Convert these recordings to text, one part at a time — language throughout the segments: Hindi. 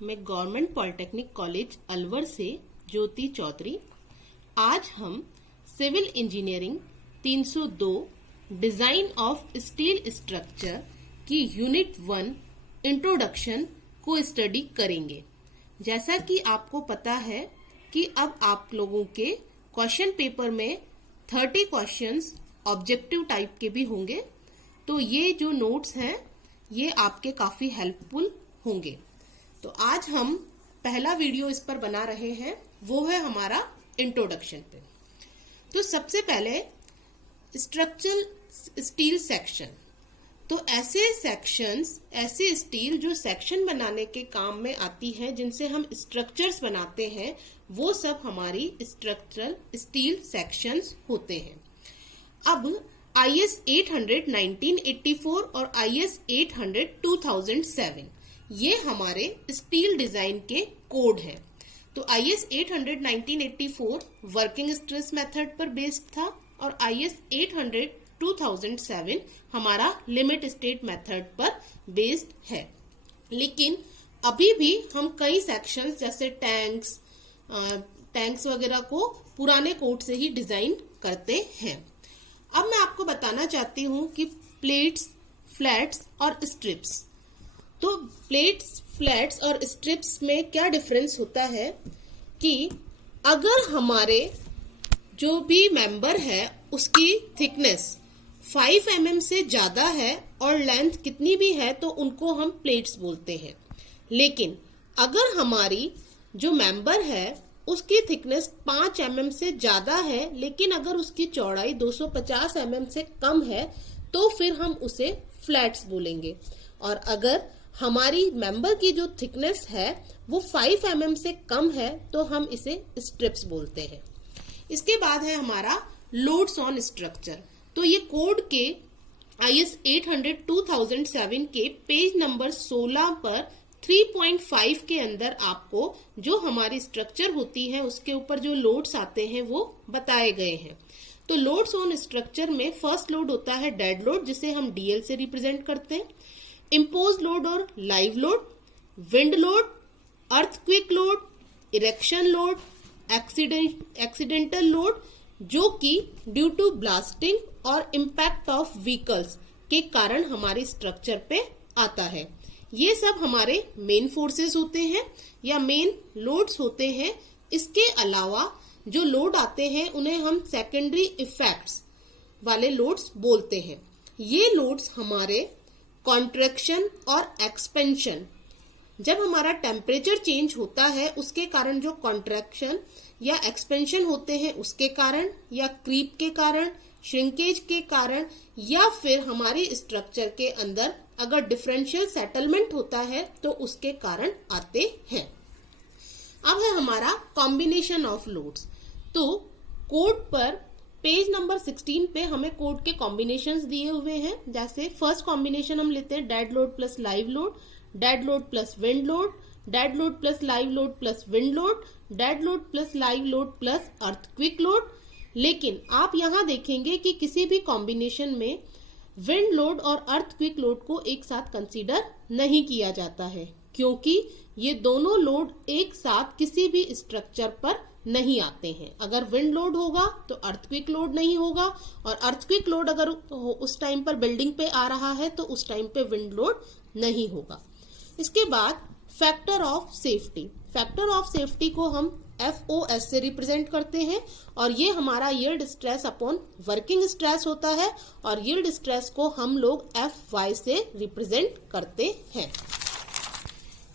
मैं गवर्नमेंट पॉलिटेक्निक कॉलेज अलवर से ज्योति चौधरी। आज हम civil engineering 302 design of steel structure की यूनिट 1 इंट्रोडक्शन को स्टडी करेंगे। जैसा कि आपको पता है कि अब आप लोगों के क्वेश्चन पेपर में 30 क्वेश्चंस ऑब्जेक्टिव टाइप के भी होंगे, तो ये जो नोट्स हैं ये आपके काफी हेल्पफुल होंगे। तो आज हम पहला वीडियो इस पर बना रहे हैं, वो है हमारा इंट्रोडक्शन पे। तो सबसे पहले स्ट्रक्चरल स्टील सेक्शन। तो ऐसे सेक्शंस, ऐसे स्टील जो सेक्शन बनाने के काम में आती है, जिनसे हम स्ट्रक्चर्स बनाते हैं, वो सब हमारी स्ट्रक्चरल स्टील सेक्शंस होते हैं। अब IS 800 1984 और IS 800 2007 ये हमारे स्टील डिजाइन के कोड हैं। तो IS 800 1984 वर्किंग स्ट्रेस मेथड पर बेस्ड था और IS 800 2007 हमारा लिमिट स्टेट मेथड पर बेस्ड है। लेकिन अभी भी हम कई सेक्शंस जैसे टैंक्स वगैरह को पुराने कोड से ही डिजाइन करते हैं। अब मैं आपको बताना चाहती हूँ कि प्लेट्स, फ्लैट्स और स्ट्रिप्स। तो प्लेट्स, फ्लैट्स और स्ट्रिप्स में क्या डिफरेंस होता है कि अगर हमारे जो भी मेंबर है उसकी थिकनेस 5 mm से ज्यादा है और लेंथ कितनी भी है तो उनको हम प्लेट्स बोलते हैं। लेकिन अगर हमारी जो मेंबर है उसकी थिकनेस 5 mm से ज्यादा है, लेकिन अगर उसकी चौड़ाई 250 mm से कम है तो फिर हम उसे फ्लैट्स बोलेंगे। और अगर हमारी मेंबर की जो थिकनेस है वो 5 mm से कम है तो हम इसे स्ट्रिप्स बोलते हैं। इसके बाद है हमारा लोड्स ऑन स्ट्रक्चर। तो ये कोड के IS 800 2007 के पेज नंबर 16 पर 3.5 के अंदर आपको जो हमारी स्ट्रक्चर होती है उसके ऊपर जो लोड्स आते हैं वो बताए गए हैं। तो लोड्स ऑन स्ट्रक्चर में फर्स्ट लोड होता है डेड लोड, जिसे हम DL से रिप्रेजेंट करते हैं। इम्पोज लोड और live load, wind load, earthquake load, erection load, accidental load जो कि ड्यू टू ब्लास्टिंग और इम्पैक्ट ऑफ व्हीकल्स के कारण हमारी स्ट्रक्चर पे आता है। ये सब हमारे मेन फोर्सेस होते हैं या मेन लोड्स होते हैं। इसके अलावा जो लोड आते हैं उन्हें हम सेकेंडरी इफेक्ट्स वाले लोड्स बोलते हैं। ये लोड्स हमारे कॉन्ट्रैक्शन और एक्सपेंशन, जब हमारा टेम्परेचर चेंज होता है उसके कारण जो कॉन्ट्रैक्शन या एक्सपेंशन होते हैं उसके कारण, या क्रीप के कारण, श्रिंकेज के कारण, या फिर हमारी स्ट्रक्चर के अंदर अगर डिफरेंशियल सेटलमेंट होता है तो उसके कारण आते हैं। अब है हमारा कॉम्बिनेशन ऑफ लोड्स। तो कोड पर पेज नंबर 16 पे हमें कोड के कॉम्बिनेशंस दिए हुए हैं। जैसे फर्स्ट कॉम्बिनेशन हम लेते हैं dead load plus live load, dead load plus wind load, dead load plus live load plus wind load, dead load plus live load plus earthquake load. लेकिन आप यहां देखेंगे कि किसी भी कॉम्बिनेशन में विंड लोड और अर्थक्वेक लोड को एक साथ कंसीडर नहीं किया जाता है, क्योंकि ये दोनों लोड एक साथ किसी भी स्ट्रक्चर पर नहीं आते हैं। अगर विंड लोड होगा तो अर्थक्वेक लोड नहीं होगा, और अर्थक्वेक लोड अगर उस टाइम पर बिल्डिंग पे आ रहा है तो उस टाइम पे विंड लोड नहीं होगा। इसके बाद factor of safety. Factor of safety को हम FOS से रिप्रेजेंट करते हैं, और ये हमारा yield stress upon working stress होता है, और यील्ड स्ट्रेस को हम लोग FY से रिप्रेजेंट करते हैं।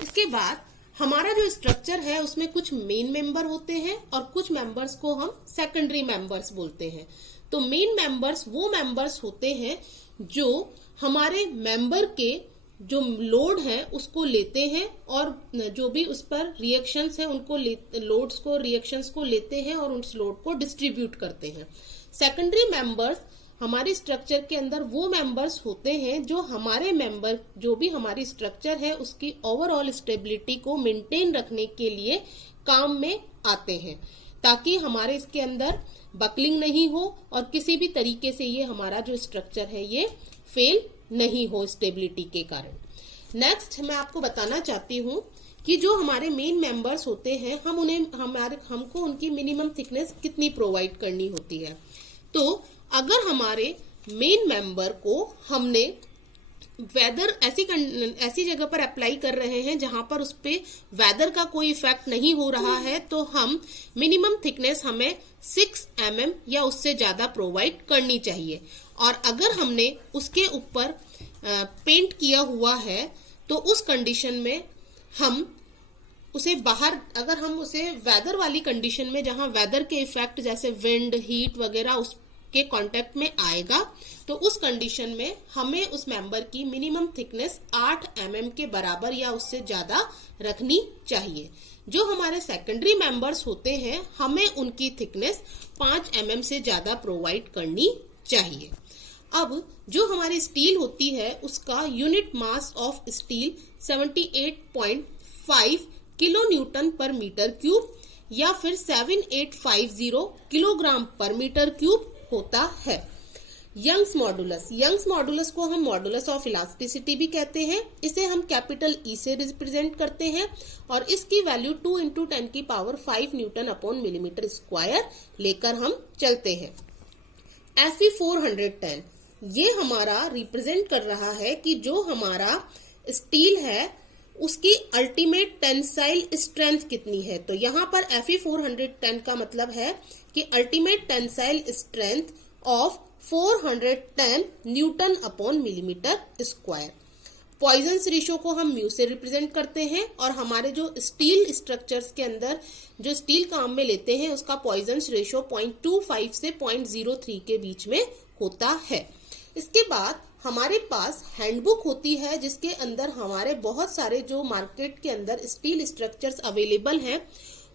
इसके बाद हमारा जो स्ट्रक्चर है उसमें कुछ मेन मेंबर होते हैं और कुछ मेंबर्स को हम सेकेंडरी मेंबर्स बोलते हैं। तो मेन मेंबर्स वो मेंबर्स होते हैं जो हमारे मेंबर के जो लोड है उसको लेते हैं और जो भी उस पर रिएक्शंस है उनको लोड्स को, रिएक्शंस को लेते हैं और उस लोड को डिस्ट्रीब्यूट करते हैं। सेकेंडरी मेंबर्स हमारी स्ट्रक्चर के अंदर वो मेंबर्स होते हैं जो हमारे मेंबर, जो भी हमारी स्ट्रक्चर है उसकी ओवरऑल स्टेबिलिटी को मेंटेन रखने के लिए काम में आते हैं, ताकि हमारे इसके अंदर बकलिंग नहीं हो और किसी भी तरीके से ये हमारा जो स्ट्रक्चर है ये फेल नहीं हो स्टेबिलिटी के कारण। नेक्स्ट मैं आपको बताना चाहती हूँ कि जो हमारे मेन मेंबर्स होते हैं हमको उनकी मिनिमम थिकनेस कितनी प्रोवाइड करनी होती है। तो अगर हमारे मेन मेंबर को हमने वेदर ऐसी जगह पर अप्लाई कर रहे हैं जहां पर उस पे वेदर का कोई इफेक्ट नहीं हो रहा है, तो हम मिनिमम थिकनेस हमें 6 mm या उससे ज्यादा प्रोवाइड करनी चाहिए। और अगर हमने उसके ऊपर पेंट किया हुआ है तो उस कंडीशन में हम उसे बाहर, अगर हम उसे वेदर वाली कंडीशन में जहां वेदर के इफेक्ट जैसे विंड, हीट वगैरह उसके कांटेक्ट में आएगा, तो उस कंडीशन में हमें उस मेंबर की मिनिमम थिकनेस 8 mm के बराबर या उससे ज्यादा रखनी चाहिए। जो हमारे सेकेंडरी मेंबर्स होते हैं हमें उनकी थिकनेस 5 mm से ज्यादा प्रोवाइड करनी चाहिए। अब जो हमारी स्टील होती है उसका unit mass of steel 78.5 kilo Newton पर मीटर क्यूब या फिर 7850 किलोग्राम पर मीटर क्यूब होता है। यंग्स मॉडुलस को हम मॉडुलस ऑफ इलास्टिसिटी भी कहते हैं। इसे हम कैपिटल ई से रिप्रेजेंट करते हैं और इसकी value 2 × 10⁵ Newton upon millimetre square लेकर हम चलते हैं। Fe 410 ये हमारा रिप्रेजेंट कर रहा है कि जो हमारा स्टील है उसकी अल्टीमेट टेंसाइल स्ट्रेंथ कितनी है। तो यहाँ पर Fe 410 का मतलब है कि ultimate tensile strength of 410 newton upon millimetre square. Poisson's ratio को हम म्यू से रिप्रेजेंट करते हैं और हमारे जो स्टील स्ट्रक्चर्स के अंदर जो स्टील काम में लेते हैं उसका पॉइजन्स रेशो 0.25 से 0.03 के बीच में होता है। इसके बाद हमारे पास हैंडबुक होती है जिसके अंदर हमारे बहुत सारे जो मार्केट के अंदर स्टील स्ट्रक्चर्स अवेलेबल हैं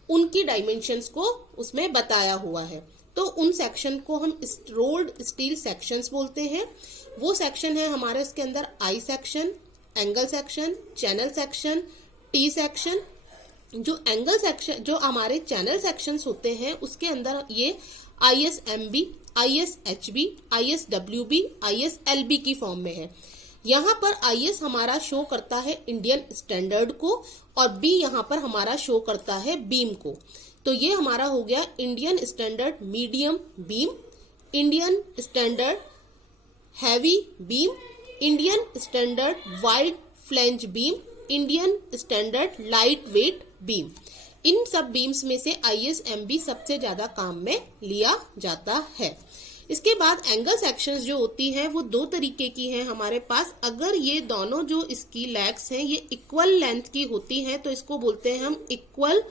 उनकी डायमेंशंस को उसमें बताया हुआ है। तो उन सेक्शन को हम रोल्ड स्टील सेक्शंस बोलते हैं। वो सेक्शन है हमारे इसके अंदर I section, angle section, channel section, T section. जो एंगल सेक्शन, जो हमारे चैनल सेक्शंस होते हैं उसके अंदर ये ISMB, ISHB, ISWB, ISLB की फॉर्म में है। यहाँ पर IS हमारा शो करता है इंडियन स्टैंडर्ड को और B यहाँ पर हमारा शो करता है बीम को। तो ये हमारा हो गया Indian standard medium beam, Indian standard heavy beam, Indian standard wide flange beam, Indian standard light weight beam. इन सब बीम्स में से ISMB सबसे ज्यादा काम में लिया जाता है। इसके बाद एंगल सेक्शंस जो होती है वो दो तरीके की हैं हमारे पास। अगर ये दोनों जो इसकी लेग्स हैं ये इक्वल लेंथ की होती हैं तो इसको बोलते हैं हम इक्वल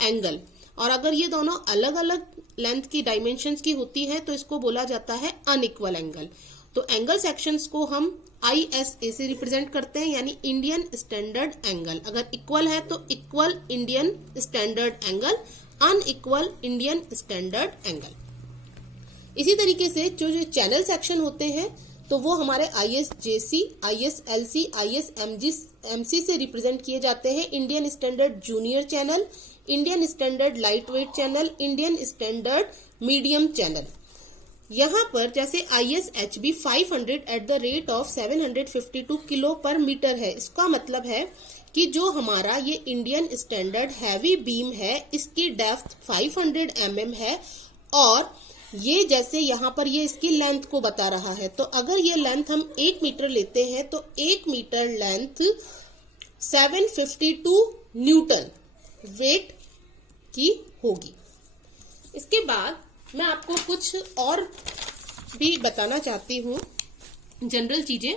एंगल, और अगर ये दोनों अलग अलग लेंथ की डायमेंशंस की होती है तो इसको बोला जाता है अनइक्वल एंगल। तो एंगल सेक्शंस को हम ISA से रिप्रेजेंट करते हैं, यानी इंडियन स्टैंडर्ड एंगल। अगर इक्वल है तो equal Indian standard angle, unequal Indian standard angle. इसी तरीके से जो चैनल सेक्शन होते हैं तो वो हमारे ISJC, ISLC, ISMC से रिप्रेजेंट किए जाते हैं। Indian standard junior channel, Indian standard light wait channel, Indian standard medium channel. यहाँ पर जैसे ISHB 500 at the rate of 752 kilo पर मीटर है। इसका मतलब है कि जो हमारा ये इंडियन स्टैंडर्ड हैवी बीम है इसकी डेप्थ 500 mm है और ये जैसे यहाँ पर ये इसकी लेंथ को बता रहा है। तो अगर ये लेंथ हम 1 मीटर लेते हैं तो 1 मीटर लेंथ 752 न्यूटन वेट की होगी। इसके बाद मैं आपको कुछ और भी बताना चाहती हूँ जनरल चीजें।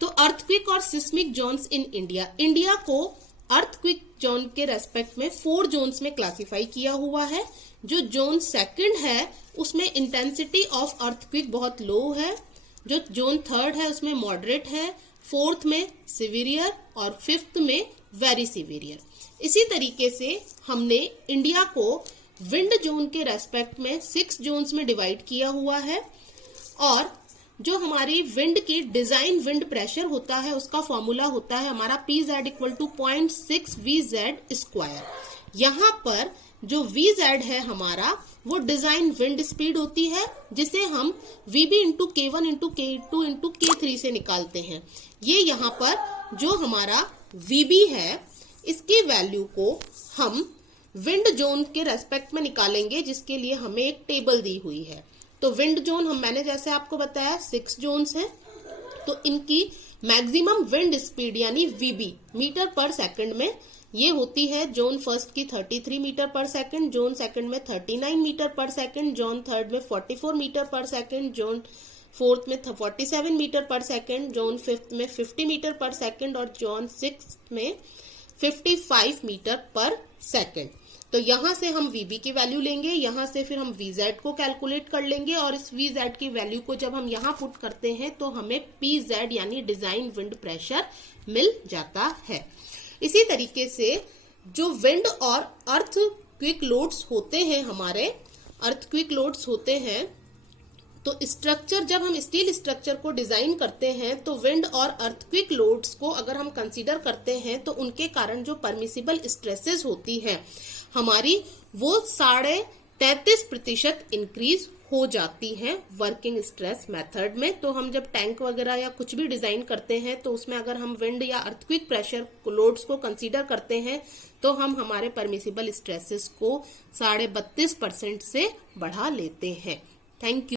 तो अर्थक्विक और seismic zones in India. India को अर्थक्विक जोन के रेस्पेक्ट में 4 जोन्स में क्लासिफाई किया हुआ है। जो जोन सेकंड है उसमें इंटेंसिटी ऑफ अर्थक्विक बहुत लो है, जो जोन थर्ड है उसमें मॉडरेट है, फोर्थ में सिविरियर और फिफ्थ में वेरी सिविरियर। इसी तरीके से हमने इंडिया को विंड जोन के रेस्पेक्ट में 6 जोन्स में डिवाइड किया हुआ है और जो हमारी विंड की डिजाइन विंड प्रेशर होता है उसका फॉर्मूला होता है हमारा PZ = 0.6 VZ²। यहाँ पर जो VZ है हमारा वो डिजाइन विंड स्पीड होती है, जिसे हम VB into K1 into K2 into K3 से निकालते हैं। ये यहाँ पर जो हमारा VB है इसकी वैल्यू को हम विंड जोन के रेस्पेक्ट में निकालेंगे, जिसके लिए हमें एक टेबल दी हुई है। तो विंड जोन मैंने जैसे आपको बताया 6 जोन्स हैं, तो इनकी मैक्सिमम विंड स्पीड यानी VB मीटर पर सेकंड में ये होती है जोन फर्स्ट की 33 मीटर पर सेकंड, जोन सेकंड में 39 मीटर पर सेकंड, जोन थर्ड में 44 मीटर पर सेकंड, जोन फोर्थ में 47 मीटर पर सेकंड, जोन फिफ्थ में 50 मीटर पर सेकंड और जोन सिक्स्थ में 55 मीटर पर सेकंड। तो यहां से हम VB की वैल्यू लेंगे, यहां से फिर हम VZ को कैलकुलेट कर लेंगे और इस VZ की वैल्यू को जब हम यहां पुट करते हैं तो हमें PZ यानी डिजाइन विंड प्रेशर मिल जाता है। इसी तरीके से जो विंड और अर्थ क्विक लोड्स होते हैं, हमारे अर्थ क्विक लोड्स होते हैं, तो स्ट्रक्चर जब हम स्टील स्ट्रक्चर को डिजाइन करते हैं तो विंड और अर्थक्विक लोड्स को अगर हम कंसीडर करते हैं तो उनके कारण जो परमिसिबल स्ट्रेसेस होती हैं हमारी वो 33.5% इंक्रीज हो जाती हैं वर्किंग स्ट्रेस मेथड में। तो हम जब टैंक वगैरह या कुछ भी डिजाइन करते हैं तो उसमें अगर हम विंड या अर्थक्विक प्रेशर लोड्स को कंसीडर करते हैं तो हम हमारे परमिसिबल स्ट्रेसेस को 32.5% से बढ़ा लेते हैं। Thank you.